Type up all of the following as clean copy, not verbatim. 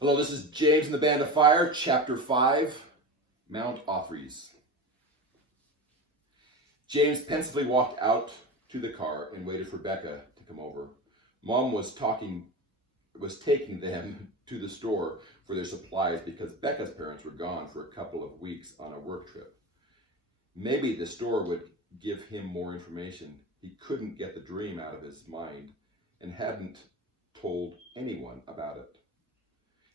Hello, this is James and the Band of Fire, Chapter 5, Mount Othrys. James pensively walked out to the car and waited for Becca to come over. Mom was taking them to the store for their supplies because Becca's parents were gone for a couple of weeks on a work trip. Maybe the store would give him more information. He couldn't get the dream out of his mind and hadn't told anyone about it.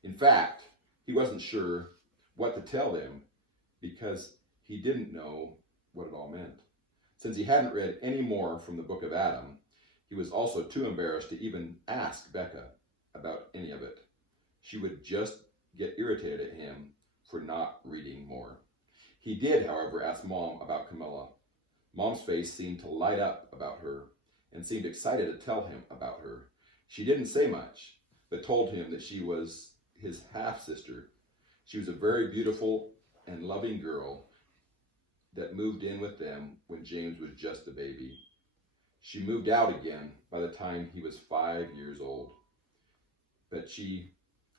In fact, he wasn't sure what to tell them because he didn't know what it all meant. Since he hadn't read any more from the book of Adam, he was also too embarrassed to even ask Becca about any of it. She would just get irritated at him for not reading more. He did, however, ask Mom about Camilla. Mom's face seemed to light up about her and seemed excited to tell him about her. She didn't say much, but told him that she was his half-sister. She was a very beautiful and loving girl that moved in with them when James was just a baby. She moved out again by the time he was 5 years old, but she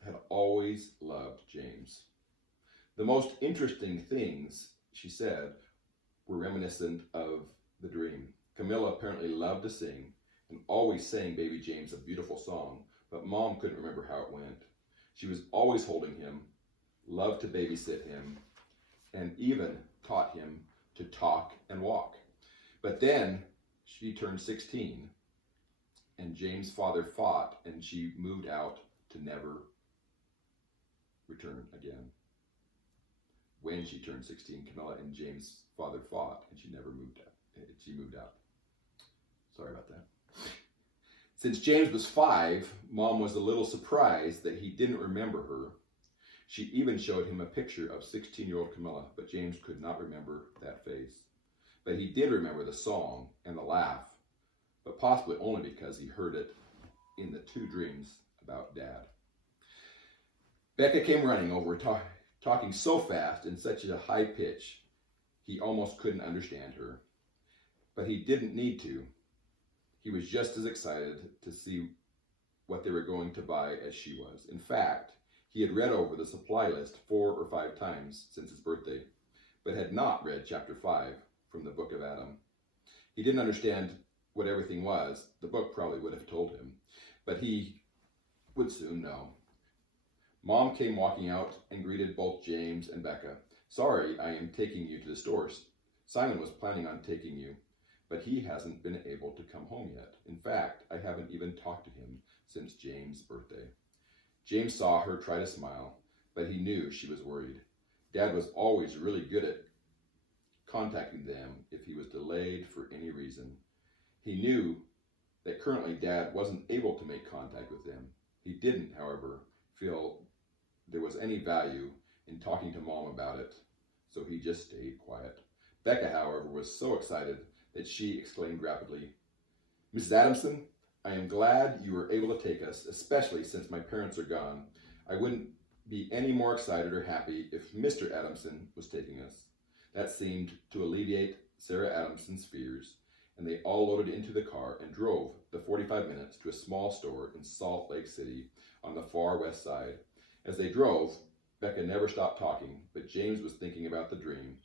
had always loved James. The most interesting things, she said, were reminiscent of the dream. Camilla apparently loved to sing and always sang Baby James a beautiful song, but Mom couldn't remember how it went. She was always holding him, loved to babysit him, and even taught him to talk and walk. But then she turned 16, and James' father fought, and she moved out to never return again. When she turned 16, Camilla and James' father fought, and she never moved out. She moved out. Sorry about that. Since James was 5, Mom was a little surprised that he didn't remember her. She even showed him a picture of 16-year-old Camilla, but James could not remember that face. But he did remember the song and the laugh, but possibly only because he heard it in the 2 dreams about Dad. Becca came running over, talking so fast in such a high pitch, he almost couldn't understand her. But he didn't need to. He was just as excited to see what they were going to buy as she was. In fact, he had read over the supply list 4 or 5 times since his birthday, but had not read chapter 5 from the book of Adam. He didn't understand what everything was. The book probably would have told him, but he would soon know. Mom came walking out and greeted both James and Becca. "Sorry, I am taking you to the stores. Simon was planning on taking you, but he hasn't been able to come home yet. In fact, I haven't even talked to him since James' birthday." James saw her try to smile, but he knew she was worried. Dad was always really good at contacting them if he was delayed for any reason. He knew that currently Dad wasn't able to make contact with them. He didn't, however, feel there was any value in talking to Mom about it, so he just stayed quiet. Becca, however, was so excited that she exclaimed rapidly, "Mrs. Adamson, I am glad you were able to take us, especially since my parents are gone. I wouldn't be any more excited or happy if Mr. Adamson was taking us." That seemed to alleviate Sarah Adamson's fears, and they all loaded into the car and drove the 45 minutes to a small store in Salt Lake City on the far west side. As they drove, Becca never stopped talking, but James was thinking about the dream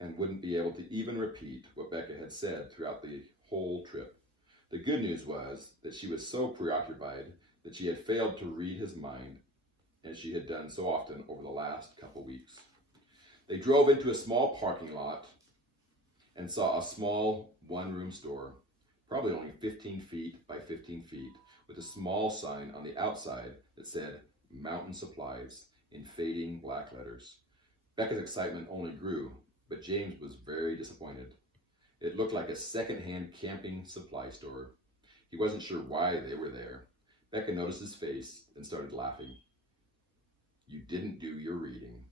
and wouldn't be able to even repeat what Becca had said throughout the whole trip. The good news was that she was so preoccupied that she had failed to read his mind, as she had done so often over the last couple weeks. They drove into a small parking lot and saw a small one-room store, probably only 15 feet by 15 feet, with a small sign on the outside that said "Mountain Supplies" in fading black letters. Becca's excitement only grew, but James was very disappointed. It looked like a second-hand camping supply store. He wasn't sure why they were there. Becca noticed his face and started laughing. "You didn't do your reading,"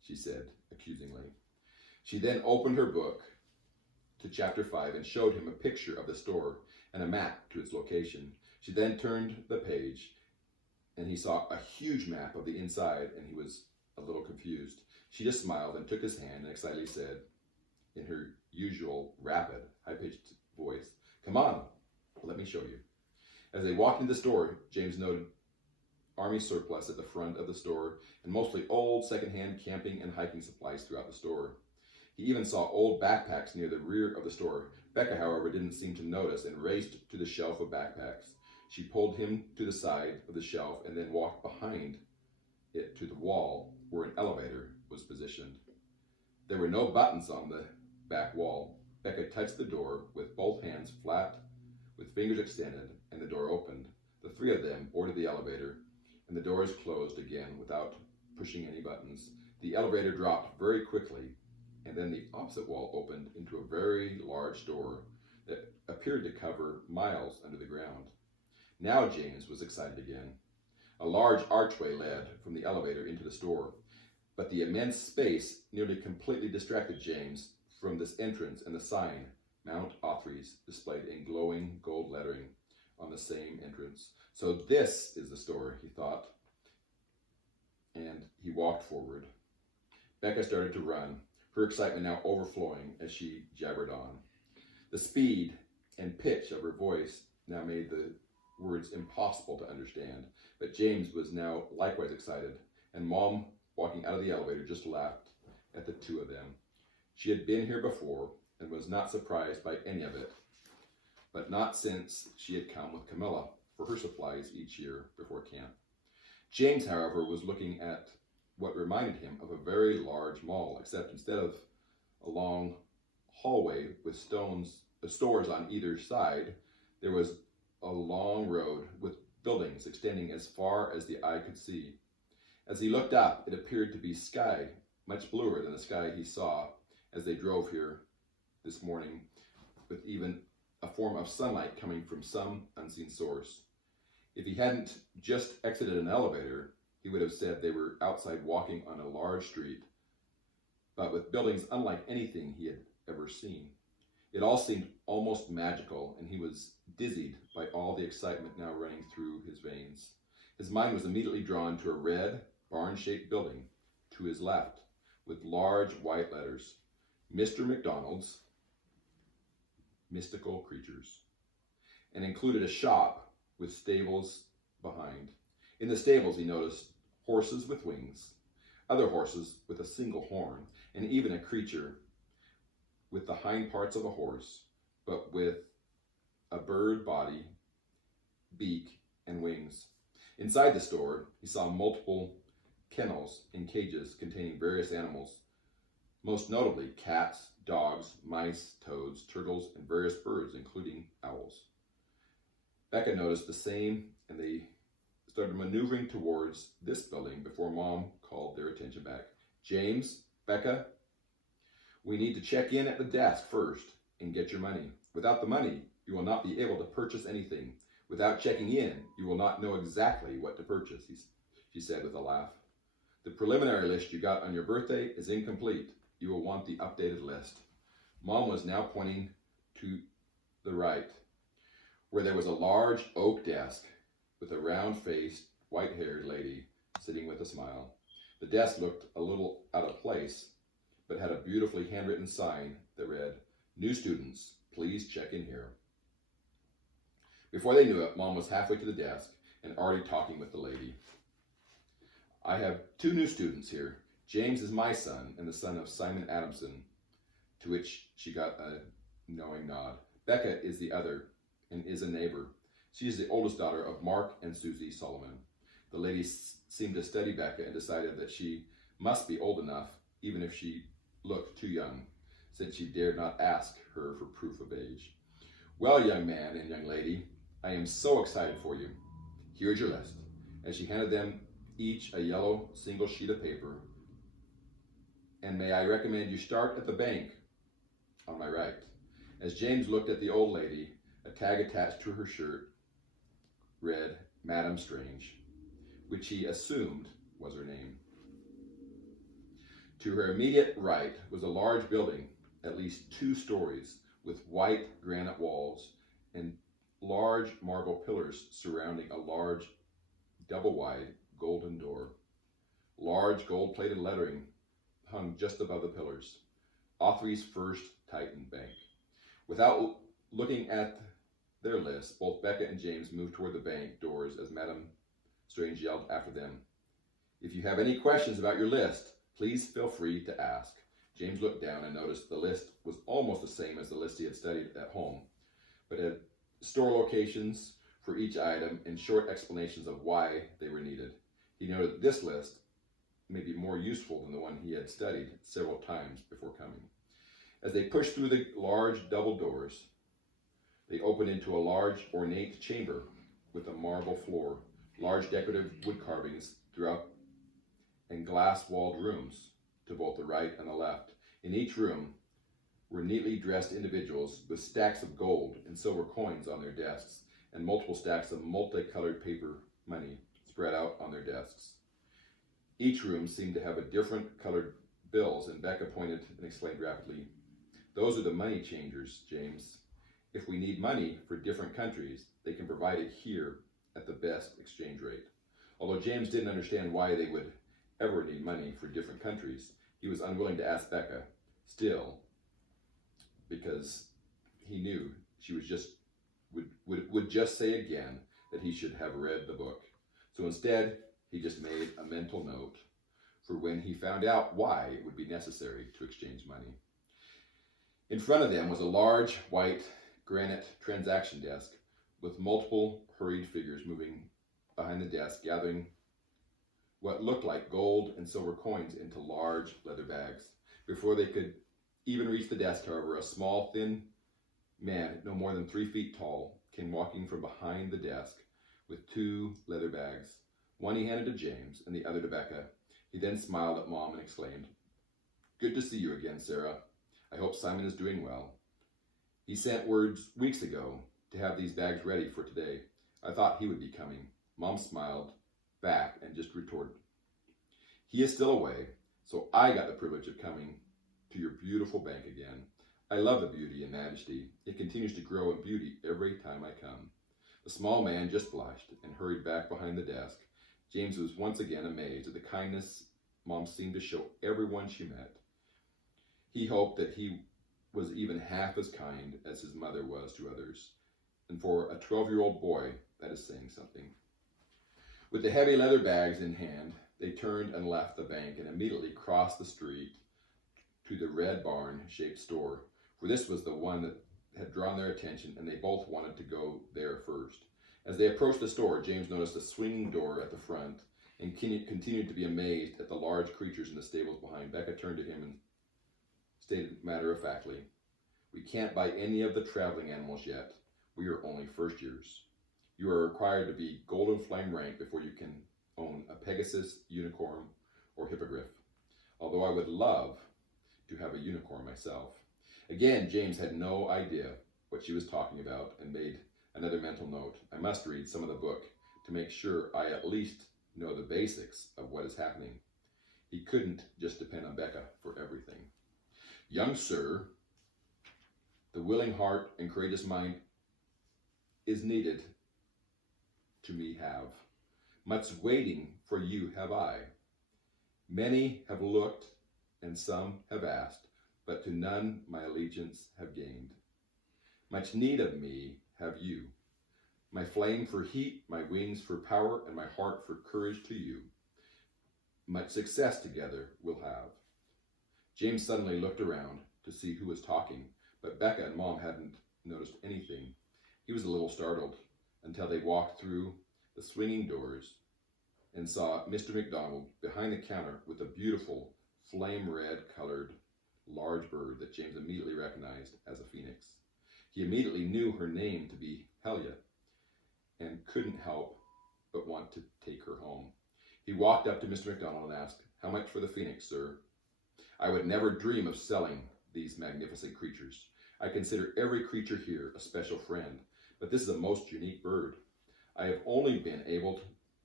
she said accusingly. She then opened her book to chapter 5 and showed him a picture of the store and a map to its location. She then turned the page and he saw a huge map of the inside, and he was a little confused. She just smiled and took his hand and excitedly said, in her usual rapid, high-pitched voice, "Come on, let me show you." As they walked into the store, James noted army surplus at the front of the store and mostly old secondhand camping and hiking supplies throughout the store. He even saw old backpacks near the rear of the store. Becca, however, didn't seem to notice and raced to the shelf of backpacks. She pulled him to the side of the shelf and then walked behind it to the wall where an elevator was positioned. There were no buttons on the back wall. Becca touched the door with both hands flat, with fingers extended, and the door opened. The three of them boarded the elevator, and the doors closed again without pushing any buttons. The elevator dropped very quickly, and then the opposite wall opened into a very large door that appeared to cover miles under the ground. Now James was excited again. A large archway led from the elevator into the store, but the immense space nearly completely distracted James from this entrance and the sign, Mount Othrys, displayed in glowing gold lettering on the same entrance. So this is the store, he thought, and he walked forward. Becca started to run, her excitement now overflowing as she jabbered on. The speed and pitch of her voice now made the words impossible to understand, but James was now likewise excited, and Mom, walking out of the elevator, just laughed at the two of them. She had been here before and was not surprised by any of it, but not since she had come with Camilla for her supplies each year before camp. James, however, was looking at what reminded him of a very large mall, except instead of a long hallway with stores on either side, there was a long road with buildings extending as far as the eye could see. As he looked up, it appeared to be sky, much bluer than the sky he saw as they drove here this morning, with even a form of sunlight coming from some unseen source. If he hadn't just exited an elevator, he would have said they were outside walking on a large street, but with buildings unlike anything he had ever seen. It all seemed almost magical, and he was dizzied by all the excitement now running through his veins. His mind was immediately drawn to a red, barn-shaped building to his left, with large white letters, Mr. McDonald's Mystical Creatures, and included a shop with stables behind. In the stables he noticed horses with wings, other horses with a single horn, and even a creature with the hind parts of a horse, but with a bird body, beak, and wings. Inside the store, he saw multiple kennels in cages containing various animals, most notably cats, dogs, mice, toads, turtles, and various birds, including owls. Becca noticed the same, and they started maneuvering towards this building before Mom called their attention back. James, Becca, we need to check in at the desk first and get your money. Without the money, you will not be able to purchase anything. Without checking in, you will not know exactly what to purchase, she said with a laugh. The preliminary list you got on your birthday is incomplete. You will want the updated list. Mom was now pointing to the right, where there was a large oak desk with a round-faced, white-haired lady sitting with a smile. The desk looked a little out of place, but had a beautifully handwritten sign that read, "New students, please check in here." Before they knew it, Mom was halfway to the desk and already talking with the lady. I have two new students here. James is my son and the son of Simon Adamson, to which she got a knowing nod. Becca is the other and is a neighbor. She is the oldest daughter of Mark and Susie Solomon. The lady seemed to study Becca and decided that she must be old enough, even if she looked too young, since she dared not ask her for proof of age. Well, young man and young lady, I am so excited for you. Here's your list. And she handed them each a yellow single sheet of paper. And may I recommend you start at the bank on my right. As James looked at the old lady, a tag attached to her shirt read, Madam Strange, which he assumed was her name. To her immediate right was a large building, at least 2 stories, with white granite walls and large marble pillars surrounding a large, double-wide golden door. Large gold-plated lettering hung just above the pillars. Othrys First Titan Bank. Without looking at their list, both Becca and James moved toward the bank doors as Madam Strange yelled after them. If you have any questions about your list, please feel free to ask. James looked down and noticed the list was almost the same as the list he had studied at home, but had store locations for each item and short explanations of why they were needed. He noted that this list may be more useful than the one he had studied several times before coming. As they pushed through the large double doors, they opened into a large ornate chamber with a marble floor, large decorative wood carvings throughout, and glass-walled rooms to both the right and the left. In each room were neatly dressed individuals with stacks of gold and silver coins on their desks and multiple stacks of multicolored paper money spread out on their desks. Each room seemed to have a different colored bills, and Becca pointed and explained rapidly, "Those are the money changers, James. If we need money for different countries, they can provide it here at the best exchange rate." Although James didn't understand why they would ever need money for different countries, he was unwilling to ask Becca, still, because he knew she was just would just say again that he should have read the book. So instead, he just made a mental note for when he found out why it would be necessary to exchange money. In front of them was a large white granite transaction desk with multiple hurried figures moving behind the desk, gathering what looked like gold and silver coins into large leather bags. Before they could even reach the desk, however, a small, thin man, no more than 3 feet tall, came walking from behind the desk with 2 leather bags. One he handed to James and the other to Becca. He then smiled at Mom and exclaimed, "Good to see you again, Sarah. I hope Simon is doing well. He sent words weeks ago to have these bags ready for today. I thought he would be coming." Mom smiled back and just retorted, "He is still away, so I got the privilege of coming to your beautiful bank again. I love the beauty and majesty. It continues to grow in beauty every time I come." The small man just blushed and hurried back behind the desk. James was once again amazed at the kindness Mom seemed to show everyone she met. He hoped that he was even half as kind as his mother was to others. And for a 12-year-old boy, that is saying something. With the heavy leather bags in hand, they turned and left the bank and immediately crossed the street to the red barn-shaped store, for this was the one that had drawn their attention, and they both wanted to go there first. As they approached the store, James noticed a swinging door at the front and continued to be amazed at the large creatures in the stables behind. Becca turned to him and stated matter-of-factly, "We can't buy any of the traveling animals yet. We are only first years. You are required to be Golden Flame rank before you can own a Pegasus, unicorn, or hippogriff. Although I would love to have a unicorn myself." Again, James had no idea what she was talking about and made another mental note. "I must read some of the book to make sure I at least know the basics of what is happening." He couldn't just depend on Becca for everything. "Young sir, the willing heart and courageous mind is needed to me have. Much waiting for you have I. Many have looked and some have asked, but to none my allegiance have gained. Much need of me have you. My flame for heat, my wings for power, and my heart for courage to you. Much success together we'll have." James suddenly looked around to see who was talking, but Becca and Mom hadn't noticed anything. He was a little startled until they walked through the swinging doors and saw Mr. McDonald behind the counter with a beautiful flame red colored large bird that James immediately recognized as a phoenix. He immediately knew her name to be Helia and couldn't help but want to take her home. He walked up to Mr. McDonald and asked, "How much for the phoenix, sir? I would never dream of selling these magnificent creatures. I consider every creature here a special friend, but this is a most unique bird. I have only been able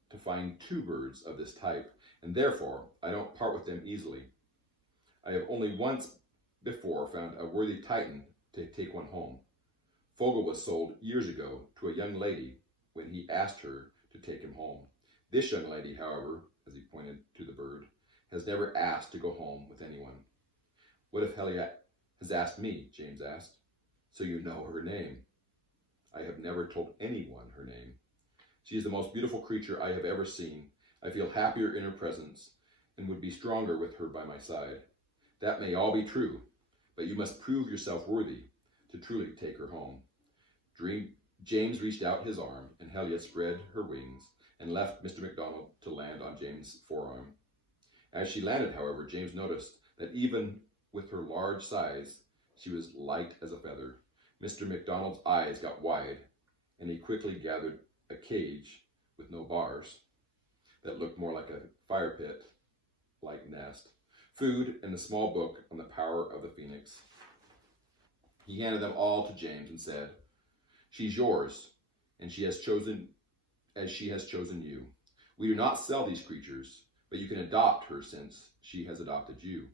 to find 2 birds of this type, and therefore I don't part with them easily. I have only once before found a worthy Titan to take one home. Fogel was sold years ago to a young lady when he asked her to take him home. This young lady, however," as he pointed to the bird, "has never asked to go home with anyone." "What if Helia has asked me?" James asked. "So you know her name." "I have never told anyone her name." She is the most beautiful creature I have ever seen. I feel happier in her presence and would be stronger with her by my side. That may all be true, but you must prove yourself worthy to truly take her home. James reached out his arm, and Helia spread her wings and left Mr. MacDonald to land on James' forearm. As she landed, however, James noticed that even with her large size, she was light as a feather. Mr. MacDonald's eyes got wide, and he quickly gathered a cage with no bars that looked more like a fire pit-like nest, food, and a small book on the power of the phoenix. He handed them all to James and said, "She's yours, and she has chosen you. We do not sell these creatures, but you can adopt her since she has adopted you.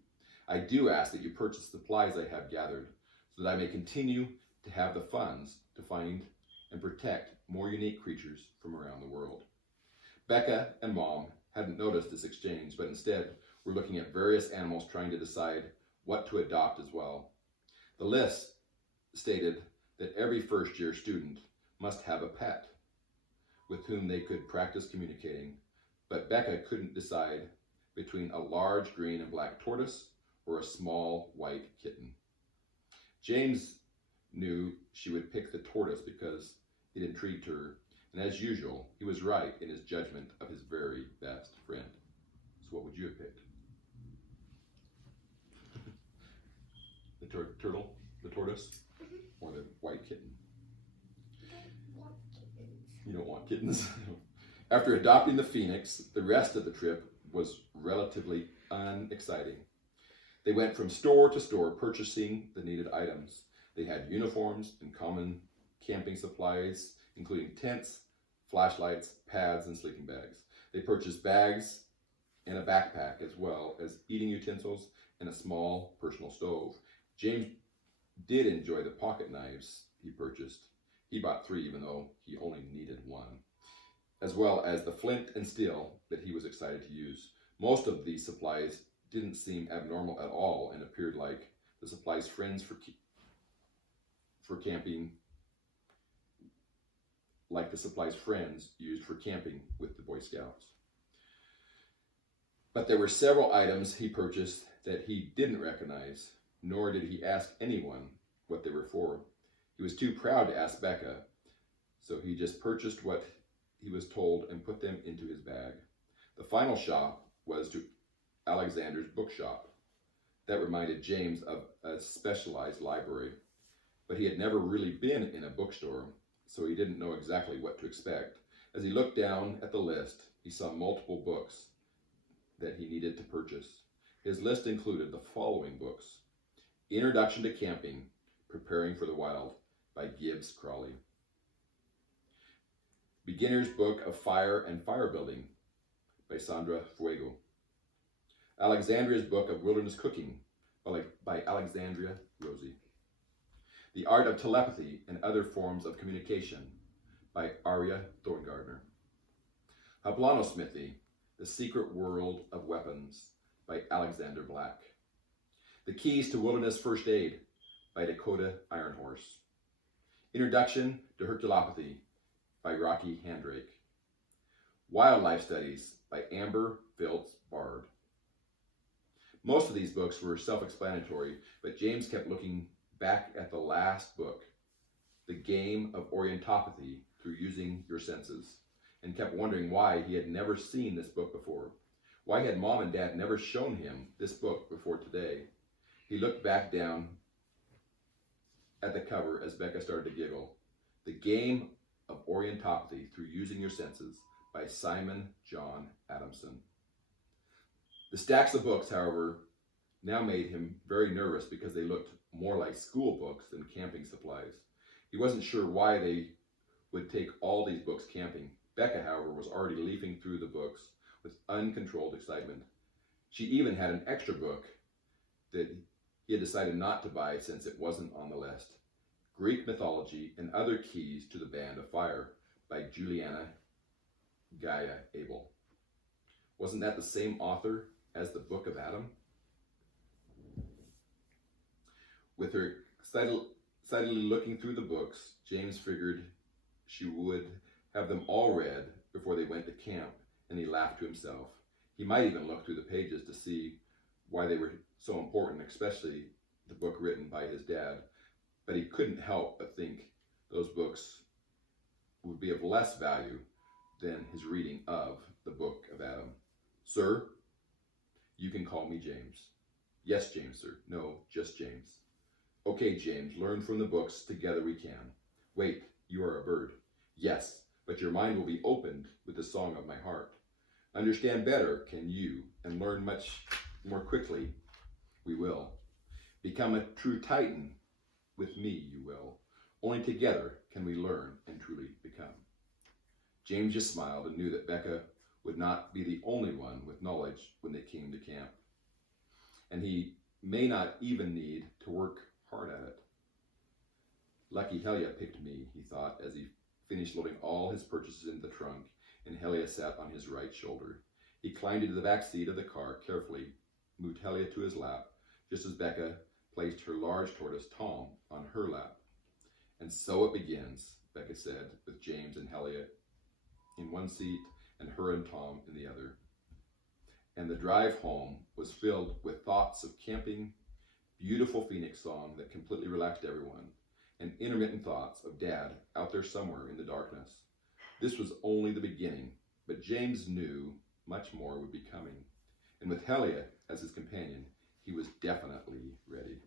I do ask that you purchase the supplies I have gathered, so that I may continue to have the funds to find and protect more unique creatures from around the world." Becca and Mom hadn't noticed this exchange, but instead were looking at various animals trying to decide what to adopt as well. The list stated that every first-year student must have a pet with whom they could practice communicating, but Becca couldn't decide between a large green and black tortoise or a small white kitten. James knew she would pick the tortoise because it intrigued her, and as usual, he was right in his judgment of his very best friend. So what would you have picked? The turtle, the tortoise, or the white kitten? You don't want kittens. After adopting the phoenix, the rest of the trip was relatively unexciting. They went from store to store purchasing the needed items. They had uniforms and common camping supplies, including tents, flashlights, pads, and sleeping bags. They purchased bags and a backpack, as well as eating utensils and a small personal stove. James did enjoy the pocket knives he purchased. He bought 3, even though he only needed 1, as well as the flint and steel that he was excited to use. Most of these supplies didn't seem abnormal at all and appeared like the supplies friends for camping, like the supplies friends used for camping with the Boy Scouts. But there were several items he purchased that he didn't recognize, nor did he ask anyone what they were for. He was too proud to ask Becca, so he just purchased what he was told and put them into his bag. The final shop was to Alexander's bookshop. That reminded James of a specialized library, but he had never really been in a bookstore, so he didn't know exactly what to expect. As he looked down at the list, he saw multiple books that he needed to purchase. His list included the following books: Introduction to Camping, Preparing for the Wild by Gibbs Crawley. Beginner's Book of Fire and Fire Building by Sandra Fuego. Alexandria's Book of Wilderness Cooking by Alexandria Rosie. The Art of Telepathy and Other Forms of Communication by Arya Thorngardner. Hablanosmithy, The Secret World of Weapons by Alexander Black. The Keys to Wilderness First Aid by Dakota Ironhorse. Introduction to Herculopathy by Rocky Handrake. Wildlife Studies by Amber Filtz Bard. Most of these books were self-explanatory, but James kept looking back at the last book, The Game of Orientopathy Through Using Your Senses, and kept wondering why he had never seen this book before. Why had Mom and Dad never shown him this book before today? He looked back down at the cover as Becca started to giggle. The Game of Orientopathy Through Using Your Senses by Simon John Adamson. The stacks of books, however, now made him very nervous because they looked more like school books than camping supplies. He wasn't sure why they would take all these books camping. Becca, however, was already leafing through the books with uncontrolled excitement. She even had an extra book that he had decided not to buy since it wasn't on the list. Greek Mythology and Other Keys to the Band of Fire by Juliana Gaia Abel. Wasn't that the same author as the Book of Adam? With her excitedly looking through the books, James figured she would have them all read before they went to camp, and he laughed to himself. He might even look through the pages to see why they were so important, especially the book written by his dad, but he couldn't help but think those books would be of less value than his reading of the book of Adam. Sir, you can call me James. Yes, James, sir. No, just James. Okay, James, learn from the books. Together we can. Wait, you are a bird. Yes, but your mind will be opened with the song of my heart. Understand better can you, and learn much more quickly we will. Become a true Titan with me you will. Only together can we learn and truly become. James just smiled and knew that Becca would not be the only one with knowledge when they came to camp. And he may not even need to work hard at it. Lucky Helia picked me, he thought, as he finished loading all his purchases into the trunk, and Helia sat on his right shoulder. He climbed into the back seat of the car carefully, moved Helia to his lap, just as Becca placed her large tortoise Tom on her lap. And so it begins, Becca said, with James and Helia in one seat and her and Tom in the other. And the drive home was filled with thoughts of camping, beautiful Phoenix song that completely relaxed everyone, and intermittent thoughts of Dad out there somewhere in the darkness. This was only the beginning, but James knew much more would be coming. And with Helia as his companion, he was definitely ready.